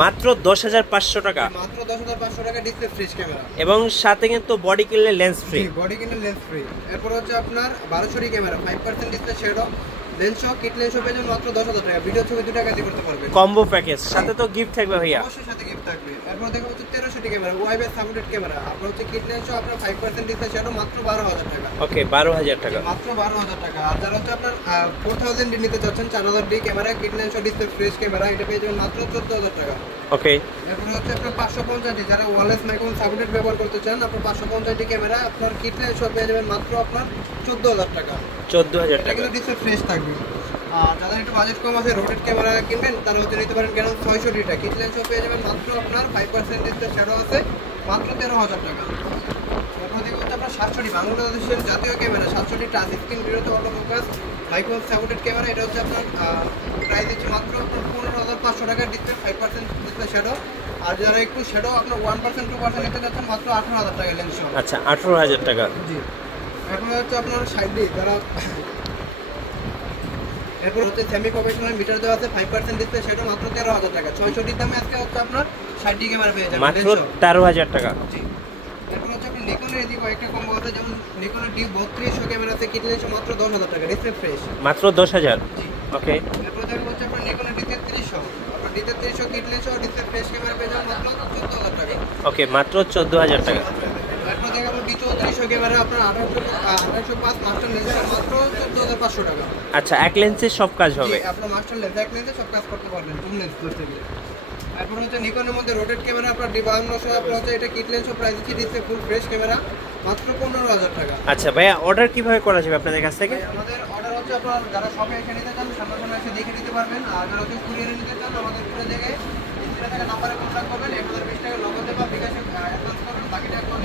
মাত্র 10,500 টাকা, মাত্র 10,500 টাকা ডিসপ্লে ফ্রেশ ক্যামেরা, এবং সাথে কিন্তু বডি কিনলে লেন্স ফ্রি। বডি কিনলে লেন্স ফ্রি। এরপর হচ্ছে আপনার 1200 ক্যামেরা, 5% ডিসপ্লে শ্যাডো, লেন্স সহ কিট লেন্স পেয়ে যাবেন মাত্র 10,000 টাকা। ভিডিও ছবি 2 টাকা দিয়ে করতে পারবেন, কম্বো প্যাকেজ, সাথে তো গিফট থাকবে ভাইয়া। অবশ্যই সাথে গিফট থাকবে। এরপর দেখো হচ্ছে 1300 ক্যামেরা, ওয়াইবেস সাপোর্টেড ক্যামেরা, আপনার হচ্ছে কিট লেন্স সহ আপনার 5% ডিসপ্লে শ্যাডো, মাত্র 12,000 টাকা। ওকে, 12,000 টাকা, মাত্র 12,000 টাকা। আর যারা হচ্ছে আপনার 4000 ডি নিতে চাচ্ছেন, 4000 ডি ক্যামেরা, কিট লেন্স সহ ডিসপ্লে ফ্রেশ ক্যামেরা, এটা পেয়ে যাবেন মাত্র 14,000 টাকা। ওকে। এরপর হচ্ছে আপনার 550 ডি, যারা ওয়ারলেস মাইক্রোফোন সাপোর্টেড ব্যবহার করতে চান, আপনার 550 ডি ক্যামেরা, আপনার কিট লেন্স সহ পেয়ে যাবেন মাত্র আপনার 14,000 টাকা। 14,000 এটা টাকা। কিন্তু ডিসপ্লে ফ্রেশ থাকবে। আর যাদের একটু বাজেট কম আছে, রোটেট ক্যামেরা কিনবেন, তারা হচ্ছে নিতে পারেন Canon 600 ডিটা, কিট লেন্স সহ পেয়ে যাবেন মাত্র আপনার 5% ডিসপ্লে শ্যাডো আছে, মাত্র 13,000 টাকা। এরপর দেখো হচ্ছে আপনার 700 ডি, বাংলাদেশের জাতীয় ক্যামেরা, 700 ডি টাচ স্ক্রিন ভিডিওতে auto focus microphone supported camera, এটা হচ্ছে আপনার প্রাইস দিচ্ছে মাত্র আপনার 15,500 টাকা, ডিসপ্লে 5% ডিসপ্লে শ্যাডো। আর যারা একটু শ্যাডো আপনার 1% 2% নিতে চাচ্ছেন, মাত্র 18,000 টাকা লেন্স সহ। আচ্ছা, 18,000 টাকা। জি। এখন হচ্ছে আপনার 60 ডি, যারা এরপর হচ্ছে সেমি প্রফেশনাল মিটার দেওয়া আছে, 5% ডিসপ্লে, সেটা মাত্র 13,000 টাকা। 600 ডির দামে আজকে হচ্ছে আপনার 60 ডি ক্যামেরা পেয়ে যাবেন মাত্র 13,000 টাকা। জি। এরপর হচ্ছে আপনি নিকনের এদিকে কয়েকটা কম্বো আছে, যেমন নিকনের D3200 ক্যামেরা আছে, কিট লেন্স মাত্র 10,000 টাকা, ডিসপ্লে ফ্রেশ, মাত্র 10,000। জি। ওকে। এরপর দেখো হচ্ছে আপনার নিকনের D3300, আপনার D3300 কিট লেন্স আর ডিসপ্লে ফ্রেশ ক্যামেরা পেয়ে যাবেন মাত্র 14,000 টাকা। ওকে, মাত্র 14,000 টাকা। এরপর দেখো D3400 ক্যামেরা, আপনার 2805 মাস্টার লেন্স, মাত্র 14,500 টাকা। আচ্ছা, এক লেন্সে সব কাজ হবে। আপনার মাস্টার লেন্স, এক লেন্সে সব কাজ করতে পারবেন, জুম লেন্স ধরতে গেলে। তারপর হচ্ছে নিকনের মধ্যে রোটেট ক্যামেরা, আপনার D5200, আপনার হচ্ছে এটা কিট লেন্স প্রাইস দিচ্ছি, ডিসপ্লে ফুল ফ্রেশ ক্যামেরা, মাত্র 15,000 টাকা। আচ্ছা ভাইয়া, অর্ডার কিভাবে করা যাবে আপনাদের কাছ থেকে? আমাদের অর্ডার হচ্ছে আপনার যারা শপে এসে নিতে চান, সামনাসামনি এসে দেখে নিতে পারবেন। আর যারা হচ্ছে কুরিয়ারে নিতে চান, আমাদের পুরো জায়গায় স্ক্রিনে থাকা নাম্বারে কন্ট্যাক্ট করবেন, এরপর